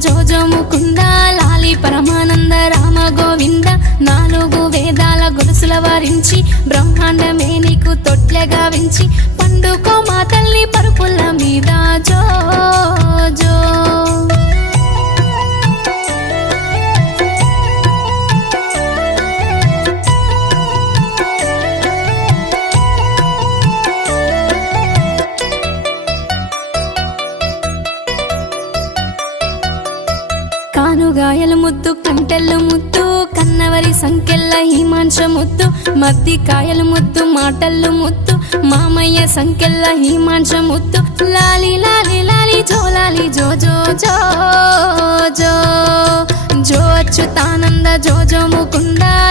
జోజో ముకుంద లాలి పరమానంద రామ గోవింద నాలుగు వేదాల గొలుసుల వారించి బ్రహ్మాండమే నీకు తొట్లగా వించి పండుకో మా తల్లి పరుపుల మీద జో జో కానుగాయల ముద్దు కంటెల్లు ముద్దు కన్నవరి సంకెళ్ళ హిమాంశ ముద్దు మద్ది కాయలు ముద్దు మాటల్లు ముద్దు మామయ్య సంకెళ్ళ హిమాంశ ముద్దు లాలి లాలి లాలి జోలాలి జో జో జో జో జో అచ్యుతానంద జో జో ముకుంద